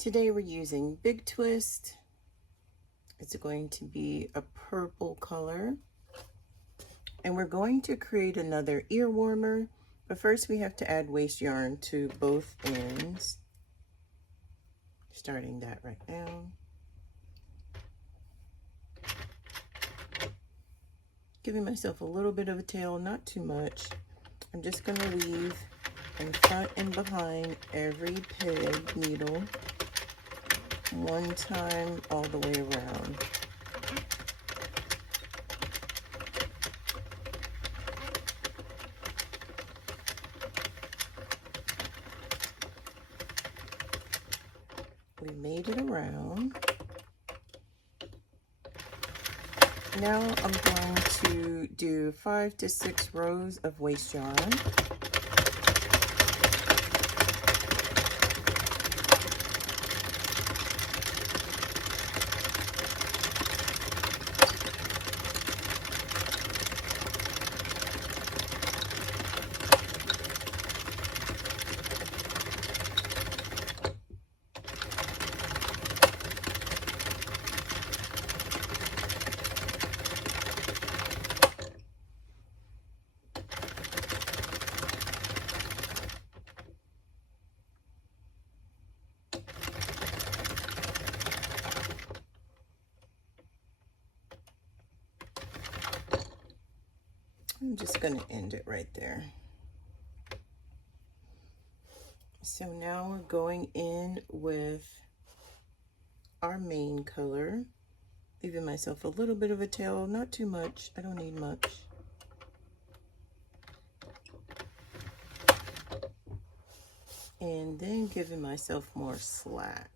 Today we're using Big Twist. It's going to be a purple color. And we're going to create another ear warmer, but first we have to add waste yarn to both ends. Starting that right now. Giving myself a little bit of a tail, not too much. I'm just going to weave in front and behind every peg needle one time all the way around. We made it around. Now I'm going to do 5 to 6 rows of waste yarn. I'm just going to end it right there. So now we're going in with our main color, leaving myself a little bit of a tail, not too much. I don't need much. And then giving myself more slack.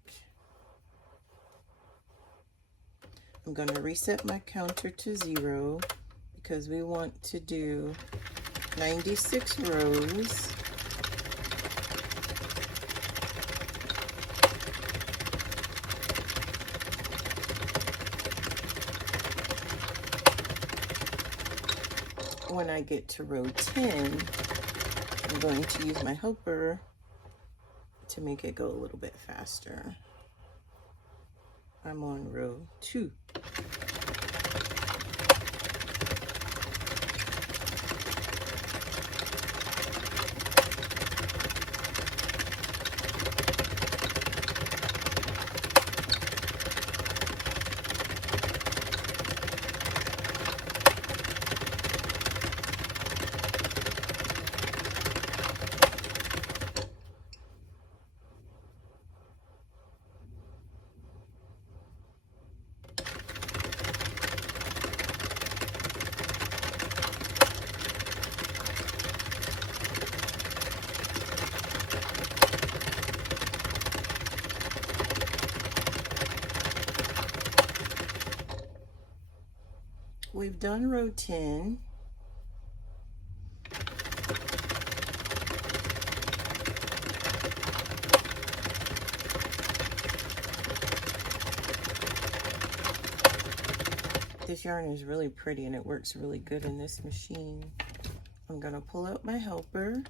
I'm going to reset my counter to 0 because we want to do 96 rows. When I get to row 10, I'm going to use my helper to make it go a little bit faster. I'm on row 2. We've done row 10. This yarn is really pretty and it works really good in this machine. I'm going to pull out my helper.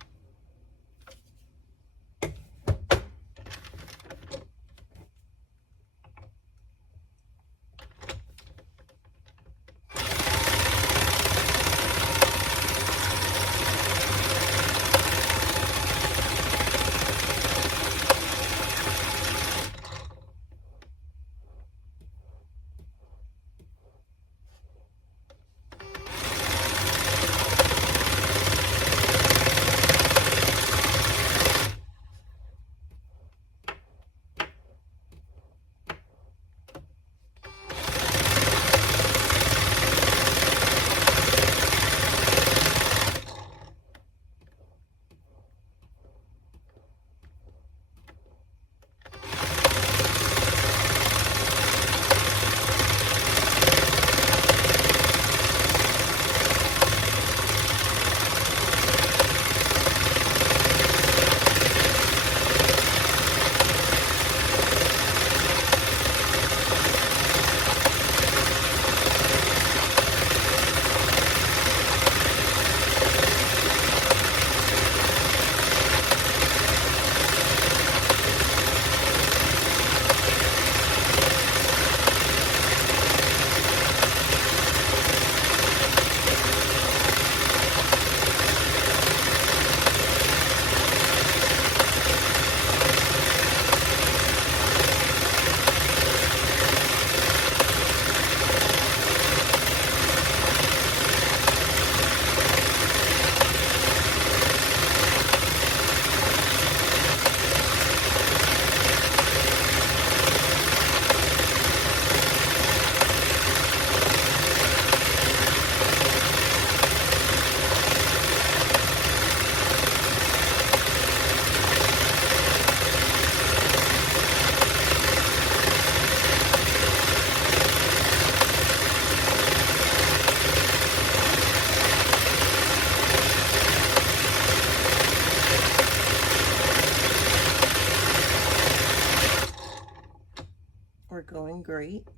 We're going great,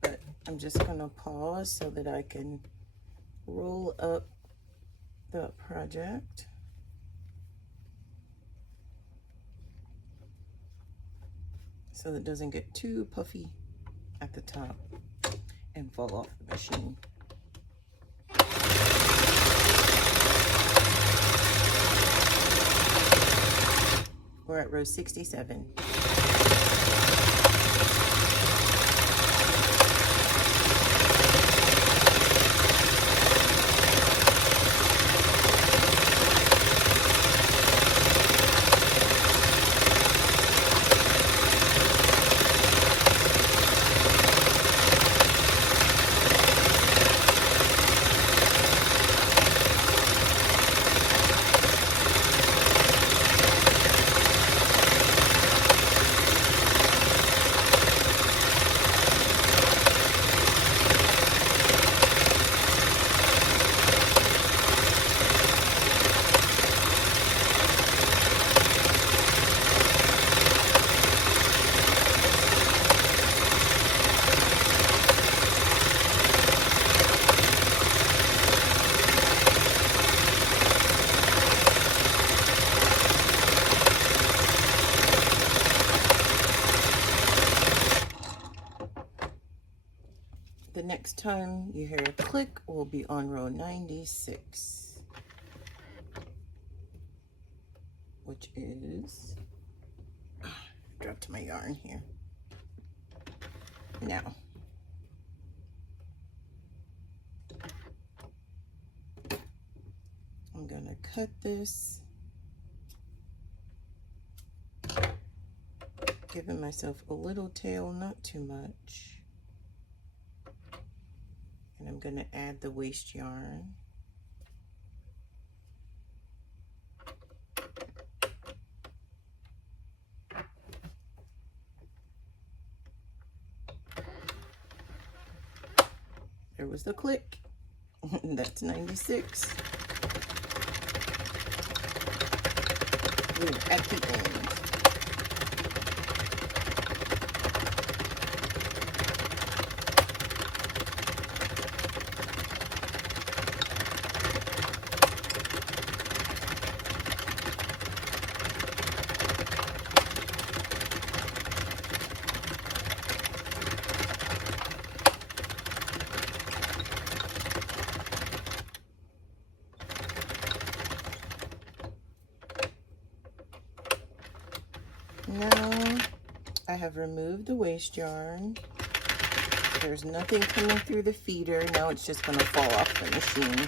but I'm just gonna pause so that I can roll up the project. So that it doesn't get too puffy at the top and fall off the machine. We're at row 67. The next time you hear a click, we'll be on row 96, which is, dropped my yarn here. Now, I'm gonna cut this, giving myself a little tail, not too much. And I'm going to add the waste yarn. There was the click. That's 96. We're at the end. Now I have removed the waste yarn. There's nothing coming through the feeder. Now it's just going to fall off the machine,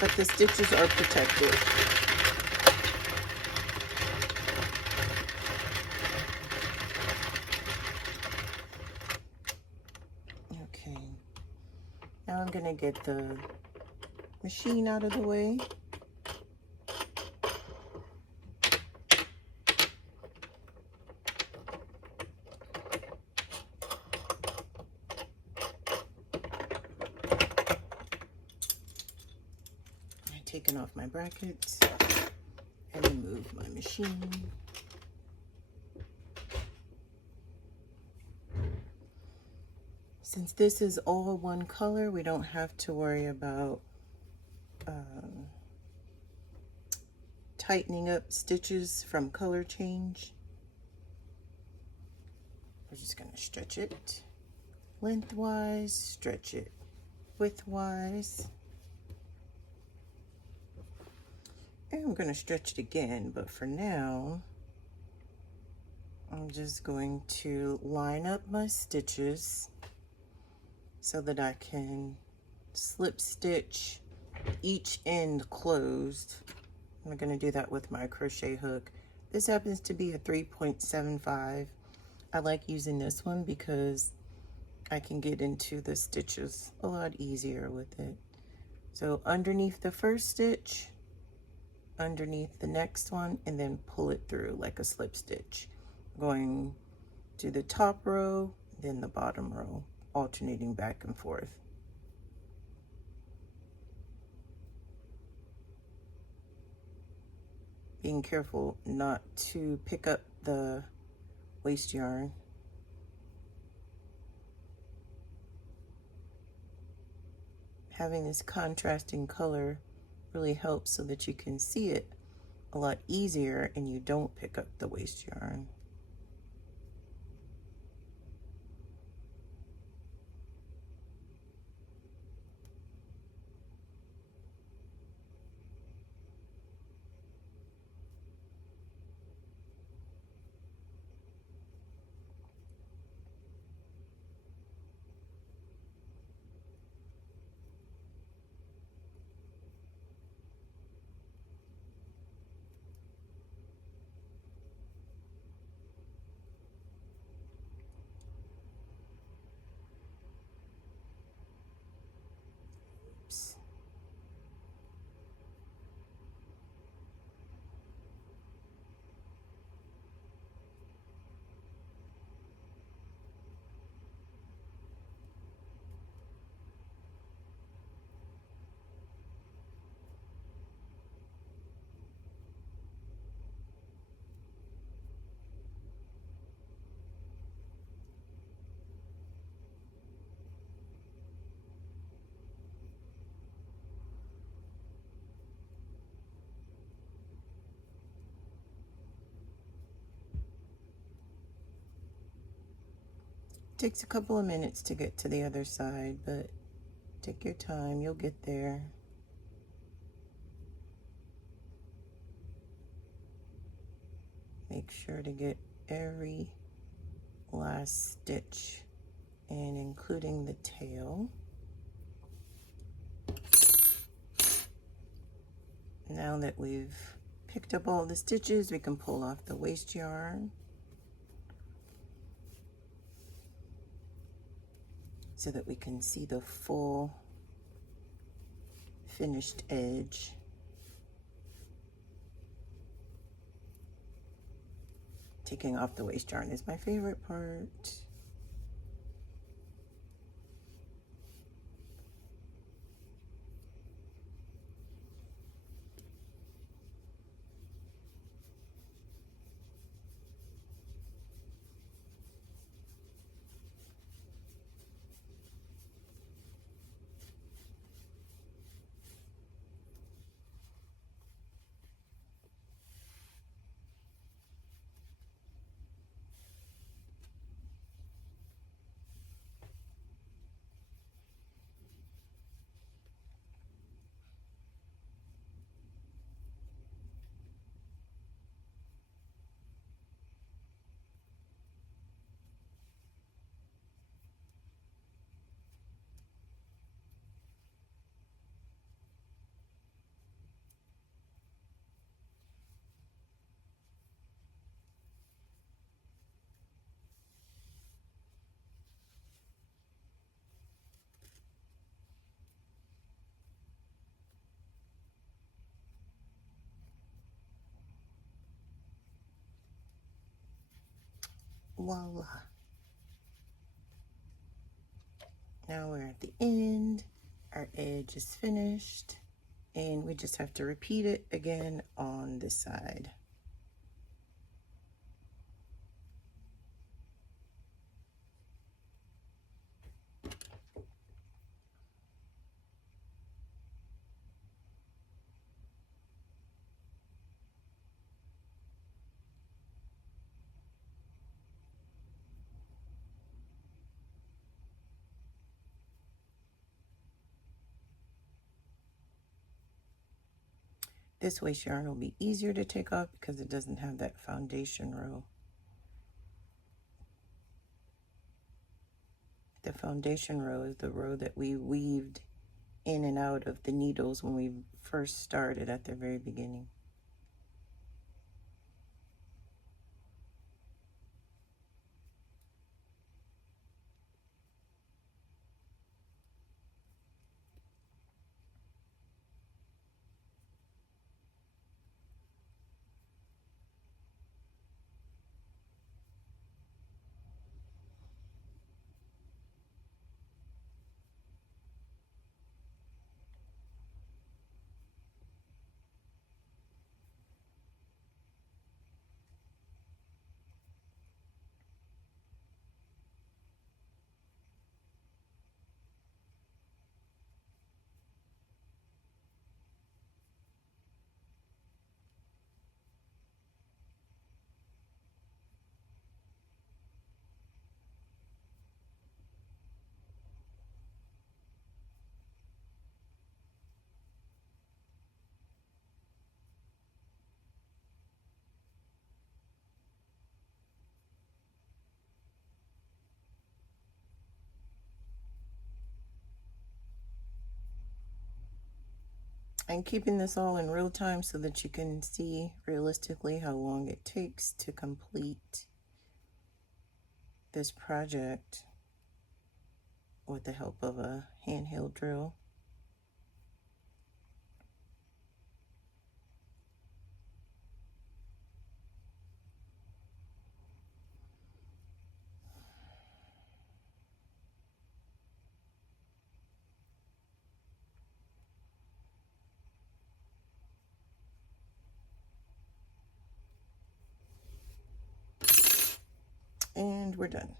but the stitches are protected. Okay, now I'm going to get the machine out of the way. Taking off my brackets and remove my machine. Since this is all one color, we don't have to worry about tightening up stitches from color change. We're just going to stretch it lengthwise, stretch it widthwise. And I'm going to stretch it again, but for now, I'm just going to line up my stitches so that I can slip stitch each end closed. I'm going to do that with my crochet hook. This happens to be a 3.75. I like using this one because I can get into the stitches a lot easier with it. So underneath the first stitch, underneath the next one, and then pull it through like a slip stitch, going to the top row, then the bottom row, alternating back and forth. Being careful not to pick up the waste yarn. having this contrasting color really helps so that you can see it a lot easier and you don't pick up the waste yarn. Oops. Takes a couple of minutes to get to the other side, but take your time, you'll get there. Make sure to get every last stitch in, including the tail. Now that we've picked up all the stitches, we can pull off the waste yarn so that we can see the full finished edge. Taking off the waste yarn is my favorite part. Voila. Now we're at the end. Our edge is finished, and we just have to repeat it again on this side. This waste yarn will be easier to take off because it doesn't have that foundation row. The foundation row is the row that we weaved in and out of the needles when we first started at the very beginning. I'm keeping this all in real time so that you can see realistically how long it takes to complete this project with the help of a handheld drill. And we're done.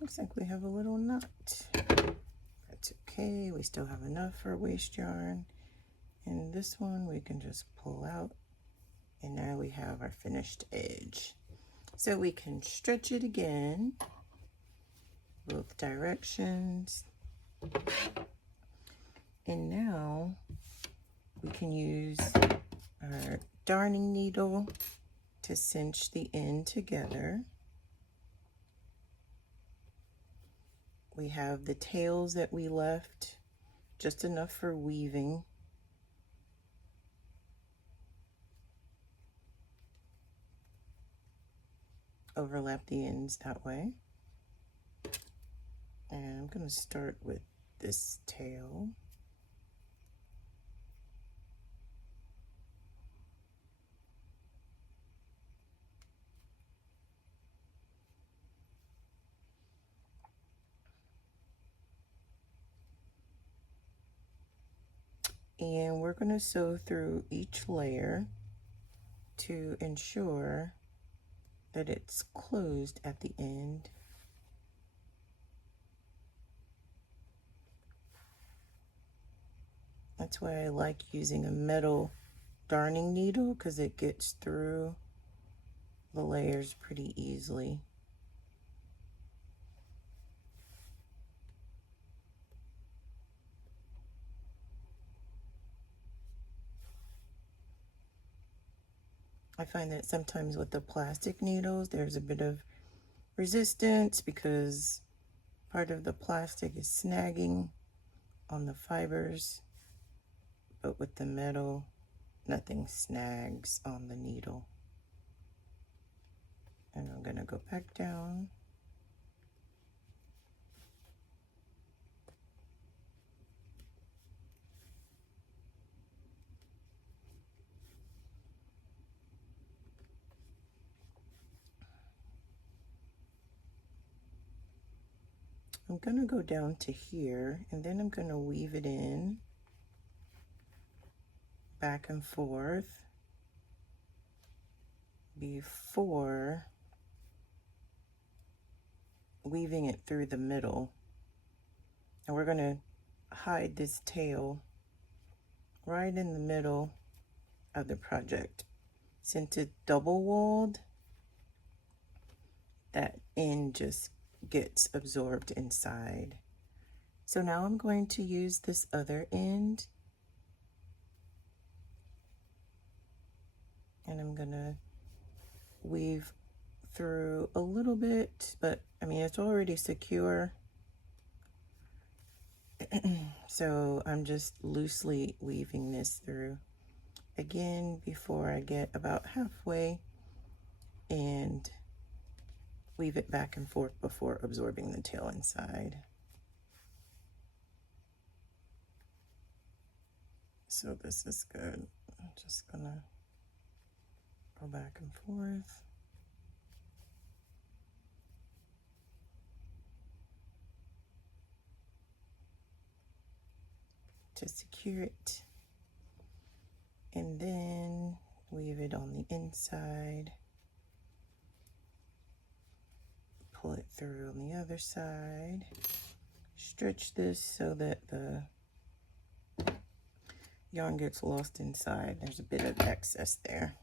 Looks like we have a little knot. That's okay, we still have enough for waste yarn. And this one we can just pull out, and now we have our finished edge. So we can stretch it again, both directions. And now we can use our darning needle to cinch the end together. We have the tails that we left, just enough for weaving. Overlap the ends that way. And I'm going to start with this tail. And we're going to sew through each layer to ensure that it's closed at the end. That's why I like using a metal darning needle, because it gets through the layers pretty easily. I find that sometimes with the plastic needles, there's a bit of resistance because part of the plastic is snagging on the fibers, but with the metal, nothing snags on the needle. And I'm gonna go back down. I'm gonna go down to here, and then I'm gonna weave it in back and forth before weaving it through the middle. And we're gonna hide this tail right in the middle of the project. Since it's double walled, that end just gets absorbed inside. So now I'm going to use this other end, and I'm gonna weave through a little bit, but I mean, it's already secure. So I'm just loosely weaving this through again before I get about halfway, and weave it back and forth before absorbing the tail inside. So this is good. I'm just gonna go back and forth. To secure it. And then weave it on the inside. Pull it through on the other side. Stretch this so that the yarn gets lost inside. There's a bit of excess there.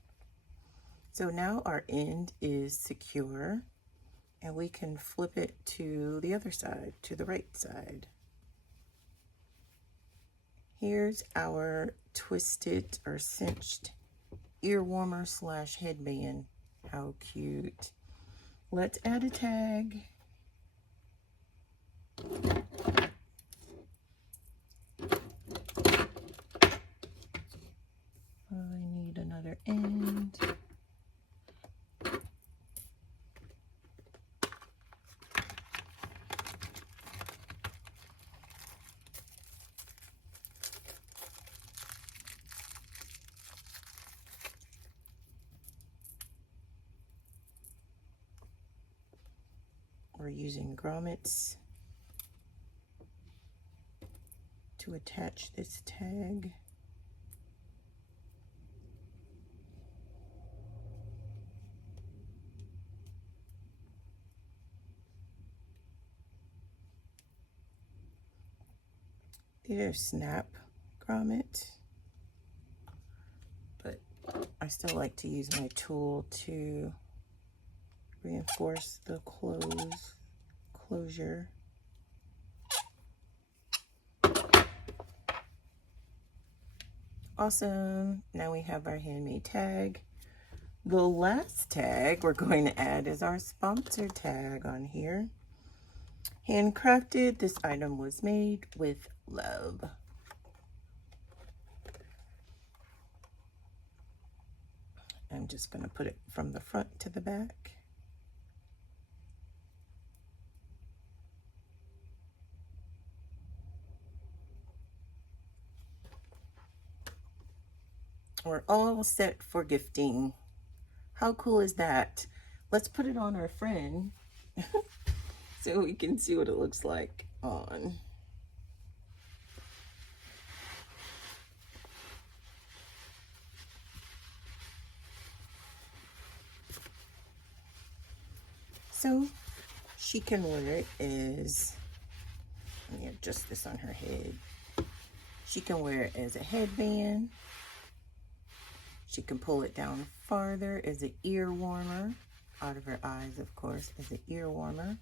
So now our end is secure, and we can flip it to the other side, to the right side. Here's our twisted or cinched ear warmer / headband. How cute. Let's add a tag. I need another end. We're using grommets to attach this tag. These are snap grommet, but I still like to use my tool to reinforce the closure. Awesome. Now we have our handmade tag. The last tag we're going to add is our sponsor tag on here. Handcrafted, this item was made with love. I'm just going to put it from the front to the back. We're all set for gifting. How cool is that? Let's put it on our friend so we can see what it looks like on. So she can wear it as, let me adjust this on her head. She can wear it as a headband. She can pull it down farther as an ear warmer, out of her eyes, of course, as an ear warmer.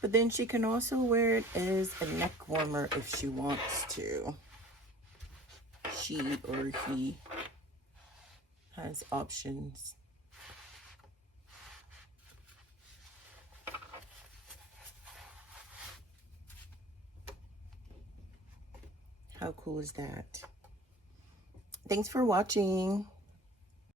But then she can also wear it as a neck warmer if she wants to. She or he has options. How cool is that? Thanks for watching.